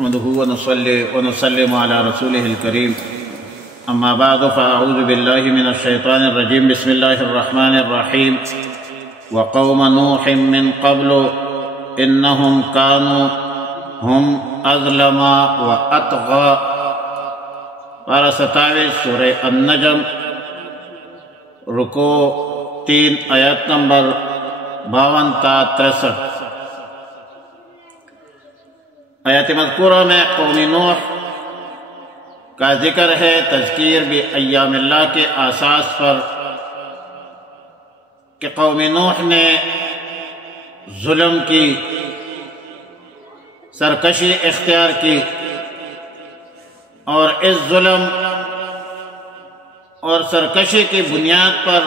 نحمده ونصلي ونسلم على رسوله الكريم اما بعد فاعوذ بالله من الشيطان الرجيم بسم الله الرحمن الرحيم وقوم نوح من قبل انهم كانوا هم اظلم واطغى پارہ 27 سورہ النجم رکوع 3 آیت نمبر 52 تا 63۔ آیت مذکورہ میں قوم نوح کا ذکر ہے، تذکیر بھی ایام اللہ کے اساس پر کہ قوم نوح نے ظلم کی، سرکشی اختیار کی، اور اس ظلم اور سرکشی کی بنیاد پر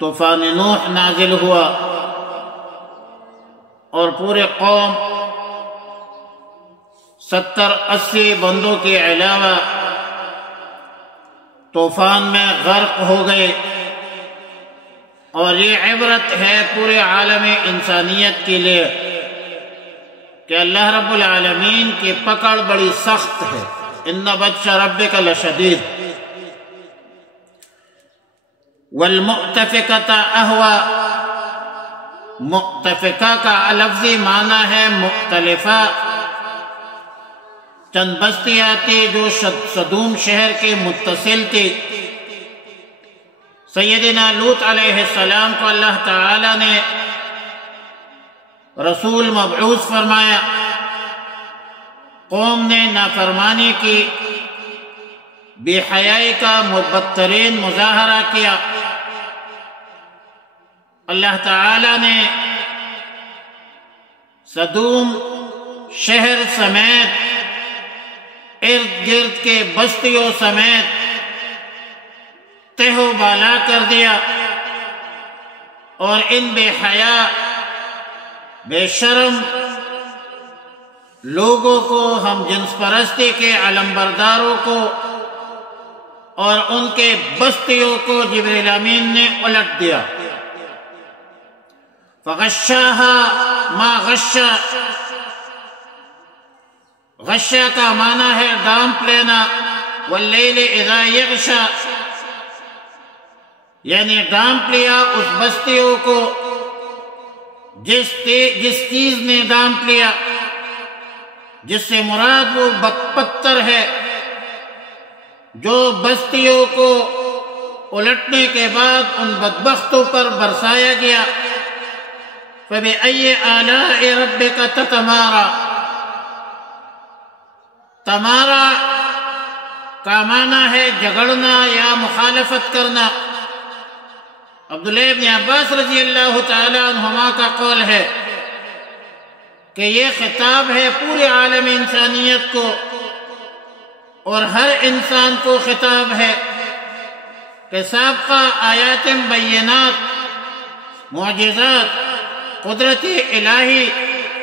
طوفان نوح نازل ہوا، اور پورے قوم 70-80 بندوں کے علاوہ طوفان میں غرق ہو گئے۔ اور یہ عبرت ہے پورے عالم انسانیت کے لیے کہ اللہ رب العالمین کی پکڑ بڑی سخت ہے، ان بطش ربک لشدید۔ والمؤتفکۃ اہوا، مؤتفقہ کا لفظی معنی ہے مختلفہ۔ چند بستیاں تھی جو صدوم شہر کے متصل تھی۔ سیدنا لوط علیہ السلام کو اللہ تعالی نے رسول مبعوث فرمایا، قوم نے نافرمانی کی، بے حیائی کا بدترین مظاہرہ کیا۔ اللہ تعالی نے صدوم شہر سمیت ارد گرد کے بستیوں سمیت تہ و بالا کر دیا، اور ان بے حیا بے شرم لوگوں کو، ہم جنس پرستی کے علمبرداروں کو اور ان کے بستیوں کو جبریل امین نے الٹ دیا۔ فغشاها ما غشا، غشا کا معنی ہے ڈانپ لینا، واللیل اذا یغشا، یعنی ڈانپ لیا اس بستیوں کو جس چیز نے ڈانپ لیا، جس سے مراد وہ پتھر ہے جو بستیوں کو الٹنے کے بعد ان بدبختوں پر برسایا گیا۔ فَبِأَيِّ آلَاءِ رَبِّكَ تَتَمَارَى، تمارا کا معنی ہے جھگڑنا یا مخالفت کرنا۔ عبداللہ ابن عباس رضی اللہ تعالی عنہما کا قول ہے کہ یہ خطاب ہے پورے عالم انسانیت کو، اور ہر انسان کو خطاب ہے کہ سابقہ آیات بینات، معجزات، قدرت الہی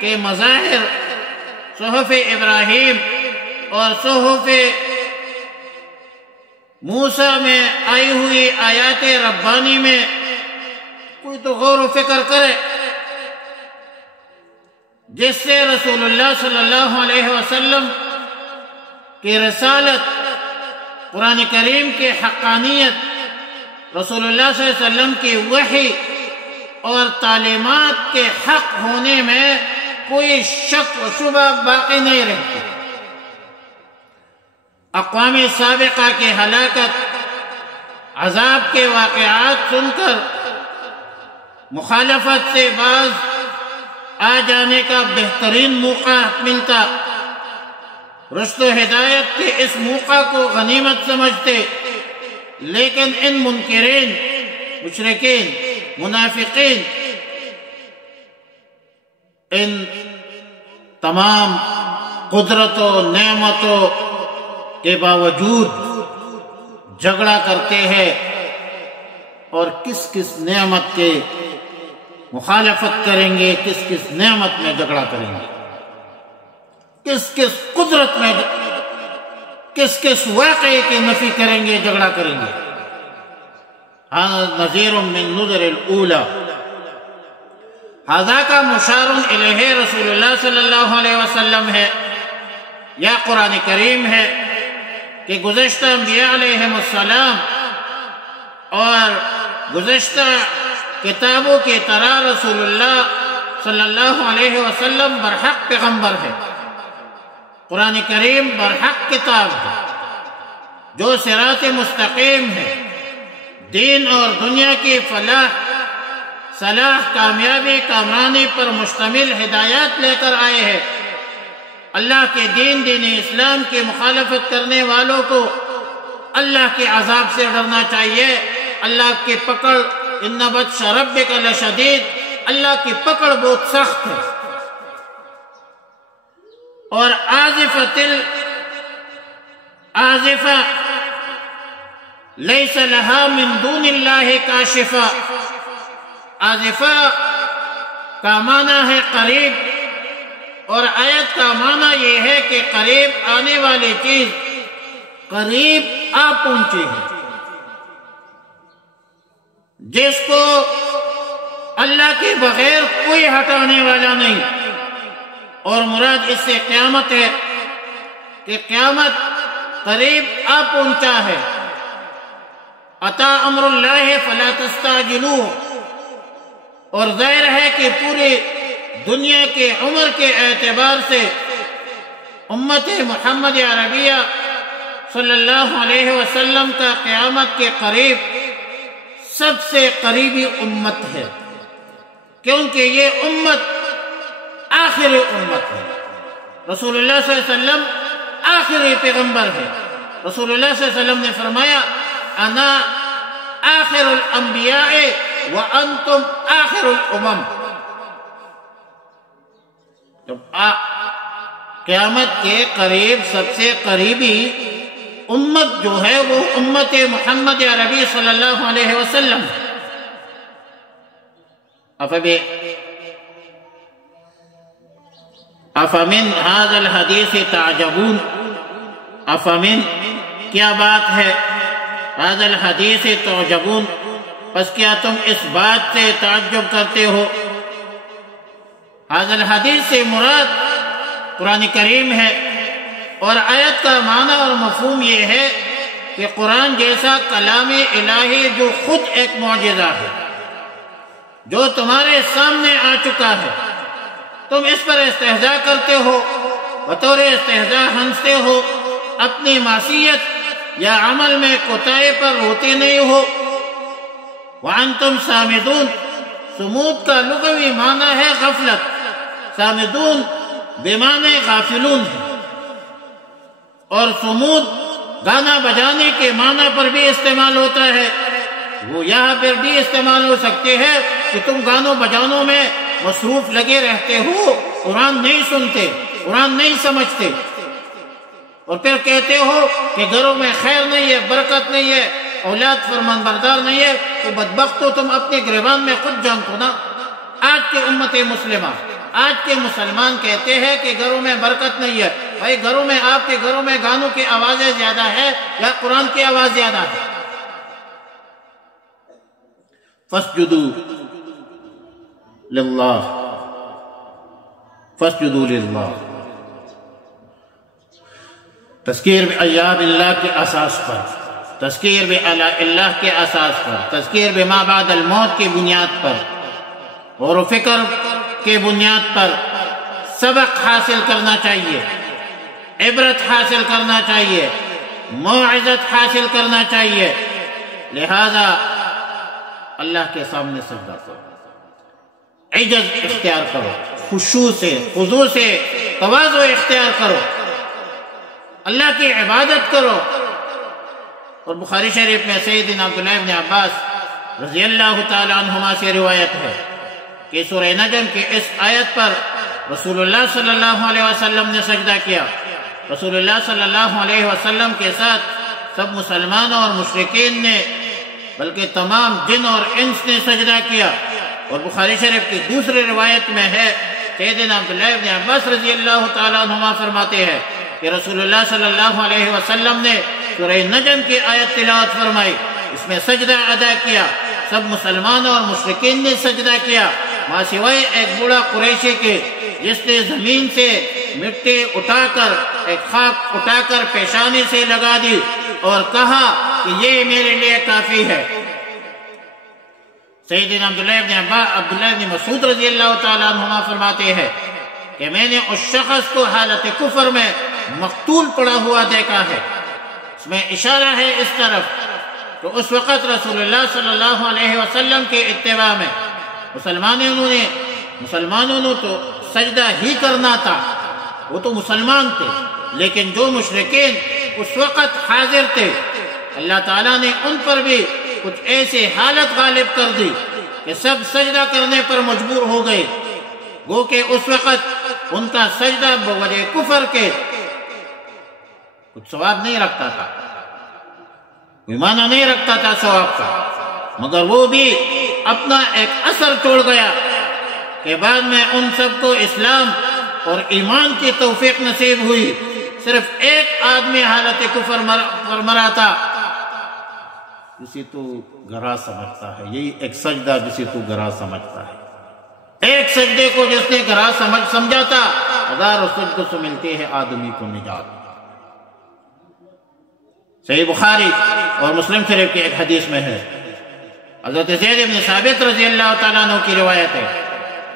کے مظاہر صحف ابراہیم اور صحف موسیٰ میں آئی ہوئی آیات ربانی میں کوئی تو غور و فکر کرے، جس سے رسول اللہ صلی اللہ علیہ وسلم کی رسالت، قرآن کریم کی حقانیت، رسول اللہ صلی اللہ علیہ وسلم کی وحی اور تعلیمات کے حق ہونے میں کوئی شک و شبہ باقی نہیں رہتی۔ اقوام سابقہ کی ہلاکت، عذاب کے واقعات سن کر مخالفت سے باز آ جانے کا بہترین موقع ملتا، رشد و ہدایت کے اس موقع کو غنیمت سمجھتے، لیکن ان منکرین، مشرکین، منافقین ان تمام قدرتوں نعمتوں کے باوجود جھگڑا کرتے ہیں، اور کس کس نعمت کے مخالفت کریں گے، کس کس نعمت میں جھگڑا کریں گے، کس کس قدرت میں، کس کس واقعے کی نفی کریں گے، جھگڑا کریں گے۔ نذیر من نذر الاولی، ھذا کا مشار الیہ رسول اللہ صلی اللہ علیہ وسلم ہے یا قرآن کریم ہے کہ گزشتہ انبیاء علیہم السلام اور گزشتہ کتابوں کی طرح رسول اللہ صلی اللہ علیہ وسلم برحق پیغمبر ہے. قرآن کریم برحق کتاب ہے جو صراط مستقیم ہے، دین اور دنیا کی فلاح، صلاح، کامیابی، کامرانی پر مشتمل ہدایات لے کر آئے ہیں. اللہ کے دین اسلام کی مخالفت کرنے والوں کو اللہ کے عذاب سے ڈرنا چاہیے. اللہ کی پکڑ، ان بطش ربک لشدید، اللہ کی پکڑ بہت سخت ہے. اور آزفہ لیس لہا من دون اللہ کاشفہ. آزفہ کا معنی ہے قریب، اور آیت کا معنی یہ ہے کہ قریب آنے والی چیز قریب آ پہنچی ہے، جس کو اللہ کے بغیر کوئی ہٹانے والا نہیں. اور مراد اس سے قیامت ہے کہ قیامت قریب آ پہنچا ہے. اتا امر اللہ فلا تستعجلوہ. اور ظاہر ہے کہ پوری دنیا کے عمر کے اعتبار سے امت محمد عربیہ صلی اللہ علیہ وسلم کا قیامت کے قریب سب سے قریبی امت ہے، کیونکہ یہ امت آخری امت ہے. رسول اللہ صلی اللہ علیہ وسلم آخری پیغمبر ہے. رسول اللہ صلی اللہ علیہ وسلم نے فرمایا انا آخر الانبیاء وانتم آخر الامم. قیامت کے قریب سب سے قریبی امت جو ہے وہ امت محمد عربی صلی اللہ علیہ وسلم. افمن ھذا الحدیث تعجبون. افمن کیا بات ہے، ھذا الحدیث تعجبون، پس کیا تم اس بات سے تعجب کرتے ہو. ھذا الحدیث سے مراد قرآن کریم ہے، اور آیت کا معنی اور مفہوم یہ ہے کہ قرآن جیسا کلام الہی جو خود ایک معجزہ ہے، جو تمہارے سامنے آ چکا ہے، تم اس پر استہزاء کرتے ہو، بطور استہزاء ہنستے ہو، اپنی معصیت یا عمل میں کوتاہی پر روتے نہیں ہو. وانتم سامدون، سمود کا لغوی معنی ہے غفلت، سامدون بمعنی غافلون ہے. اور سمود گانا بجانے کے معنی پر بھی استعمال ہوتا ہے. وہ یہاں پر بھی استعمال ہو سکتے ہیں کہ تم گانوں بجانوں میں مصروف لگے رہتے ہو، قرآن نہیں سنتے، قرآن نہیں سمجھتے، اور پھر کہتے ہو کہ گھروں میں خیر نہیں ہے، برکت نہیں ہے، اولاد فرمان بردار نہیں ہے. تو بدبختو تم اپنے گریبان میں خود جانتے ہو نا. آج کے امت مسلمہ، آج کے مسلمان کہتے ہیں کہ گھروں میں برکت نہیں ہے. بھائی گھروں میں، آپ کے گھروں میں گانوں کی آوازیں زیادہ ہے یا قرآن کی آواز زیادہ ہے؟ فاسجدوا للہ، فاسجدوا للہ. تذکیر بایام اللہ کے اساس پر، تذکیر باللہ کے اساس پر، تذکیر بما بعد الموت کی بنیاد پر، غور و فکر کے بنیاد پر سبق حاصل کرنا چاہیے، عبرت حاصل کرنا چاہیے، موعظت حاصل کرنا چاہیے. لہذا اللہ کے سامنے سجدہ کرو، عجز اختیار کرو، خشوع سے، خضوع سے تواضع اختیار کرو، اللہ کی عبادت کرو. اور بخاری شریف میں سیدنا عبداللہ ابن عباس رضی اللہ تعالی عنہما سے روایت ہے کہ سورہ نجم کی اس آیت پر رسول اللہ صلی اللہ علیہ وسلم نے سجدہ کیا. رسول اللہ صلی اللہ علیہ وسلم کے ساتھ سب مسلمانوں اور مشرکین نے، بلکہ تمام جن اور انس نے سجدہ کیا. اور بخاری شریف کی دوسری روایت میں ہے، سیدنا عبداللہ ابن عباس رضی اللہ تعالیٰ عنہما فرماتے ہیں کہ رسول اللہ صلی اللہ علیہ وسلم نے سورہ نجم کی آیت تلاوت فرمائی، اس میں سجدہ ادا کیا، سب مسلمانوں اور مشرکین نے سجدہ کیا. ماں سوائے ایک بوڑھا قریشی کے جس نے زمین سے مٹی اٹھا کر ایک خاک اٹھا کر پیشانی سے لگا دی اور کہا کہ یہ میرے لیے کافی ہے۔ سیدنا عبداللہ بن مسعود رضی اللہ تعالیٰ عنہما فرماتے ہیں کہ میں نے اس شخص کو حالت کفر میں مقتول پڑا ہوا دیکھا ہے۔ اس میں اشارہ ہے اس طرف تو اس وقت رسول اللہ صلی اللہ علیہ وسلم کے اتباع میں مسلمانوں نے تو سجدہ ہی کرنا تھا، وہ تو مسلمان تھے، لیکن جو مشرکین اس وقت حاضر تھے اللہ تعالیٰ نے ان پر بھی کچھ ایسی حالت غالب کر دی کہ سب سجدہ کرنے پر مجبور ہو گئے، گو کہ اس وقت ان کا سجدہ بوجہ کفر کے کچھ ثواب نہیں رکھتا تھا، کوئی معنی نہیں رکھتا تھا ثواب کا، مگر وہ بھی اپنا ایک اثر چھوڑ گیا کہ بعد میں ان سب کو اسلام اور ایمان کی توفیق نصیب ہوئی۔ صرف ایک آدمی حالت کفر پر مرا تھا، جسے تو گرا سمجھتا ہے، یہی ایک سجدہ جسے تو گرا سمجھتا ہے، ایک سجدے کو جس نے گرا سمجھا تھا، ہزاروں سجدوں سے ملتے ہیں آدمی کو نجات۔ صحیح بخاری اور مسلم شریف کی ایک حدیث میں ہے، حضرت زید بن ثابت رضی اللہ تعالیٰ عنہ کی روایت ہے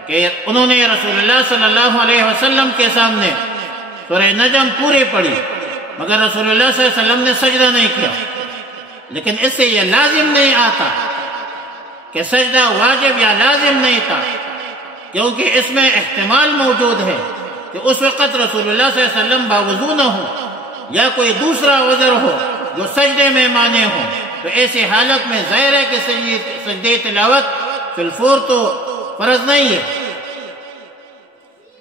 کہ انہوں نے رسول اللہ صلی اللہ علیہ وسلم کے سامنے سورہ نجم پوری پڑھی، مگر رسول اللہ صلی اللہ علیہ وسلم نے سجدہ نہیں کیا، لیکن اس سے یہ لازم نہیں آتا کہ سجدہ واجب یا لازم نہیں تھا، کیونکہ اس میں احتمال موجود ہے کہ اس وقت رسول اللہ صلی اللہ علیہ وسلم باوضو نہ ہو یا کوئی دوسرا عذر ہو جو سجدے میں مانے ہو، تو ایسی حالت میں ظاہر ہے کہ سجدہ تلاوت فی الفور تو فرض نہیں ہے،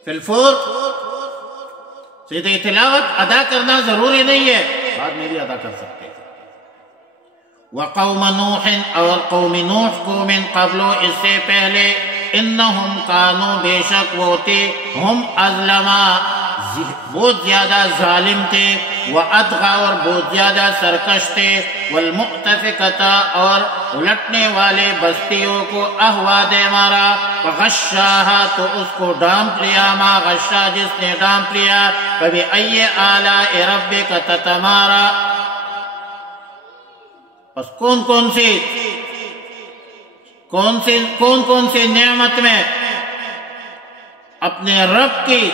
فی الفور سجدہ تلاوت ادا کرنا ضروری نہیں ہے، بعد میں بھی ادا کر سکتے ہیں۔ وقوم نوح اور قوم نوح کو من قبل اس سے پہلے انہم کانوا بے شک وہ تھے ہم اظلما بہت زیادہ ظالم تھے، وَأَطْغَى اور بہت زیادہ سرکش تھے، وَالْمُؤْتَفِكَةَ اور الٹنے والے بستیوں کو اہوا دے مارا، فَغَشَّاهَا تو اس کو ڈانپ لیا، ما غشا جس نے ڈانپ لیا، فَبِأَيِّ آلَاءِ رَبِّكَ تَتَمَارَى پس کون کون سی نعمت میں اپنے رب کی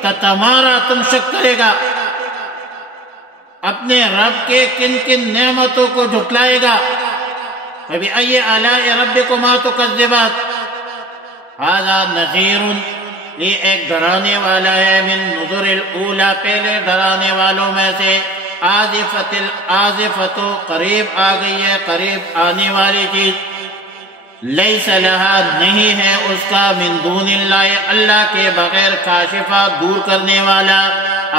تتمارا تم شک کرے گا، اپنے رب کے کن کن نعمتوں کو جھٹلائے گا۔ فَبِأَيِّ آلَاءِ رَبِّكُمَا تُكَذِّبَانِ هَذَا نَذِيرٌ یہ ایک ڈرانے والا ہے، من نذر الاولیٰ پہلے ڈرانے والوں میں سے، آزفت قریب آ گئی ہے، قریب آنے والی چیز، لیس لہا نہیں ہے اس کا، من دون اللہ اللہ کے بغیر، کاشفہ دور کرنے والا،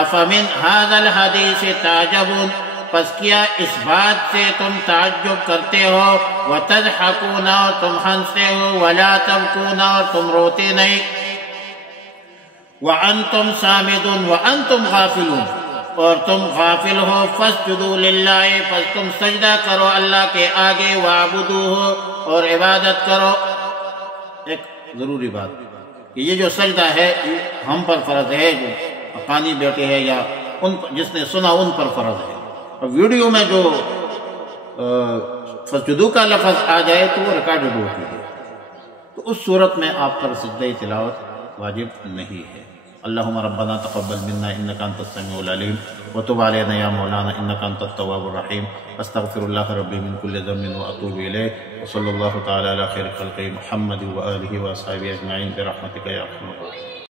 افمن ھذا الحدیث تعجبون پس کیا اس بات سے تم تعجب کرتے ہو، وتضحکون اور تم ہنستے ہو، ولا تبکون اور تم روتے نہیں، وانتم صامدون وانتم غافلون اور تم غافل ہو، فاسجدوا للہ پس تم سجدہ کرو اللہ کے آگے، وعبدوہ اور عبادت کرو۔ ایک ضروری بات کہ یہ جو سجدہ ہے ہم پر فرض ہے، جو پانی بیٹھے ہیں یا جس نے سنا ان پر فرض ہے، اور ویڈیو میں جو فسجدو کا لفظ آ جائے تو وہ ریکارڈڈ ہوتی ہے، تو اس صورت میں آپ پر سجدہ تلاوت واجب نہیں ہے۔ اللہم ربنا تقبل منا انکا انت السمیع العلیم وتب علینا یا مولانا انکا انت التواب الرحیم، استغفر اللہ ربی من کل ذنب واتوب الیہ، وصلی اللہ تعالی علی خیر خلقہ محمد وآلہ وصحبہ اجمعین برحمتک یا ارحم الراحمین۔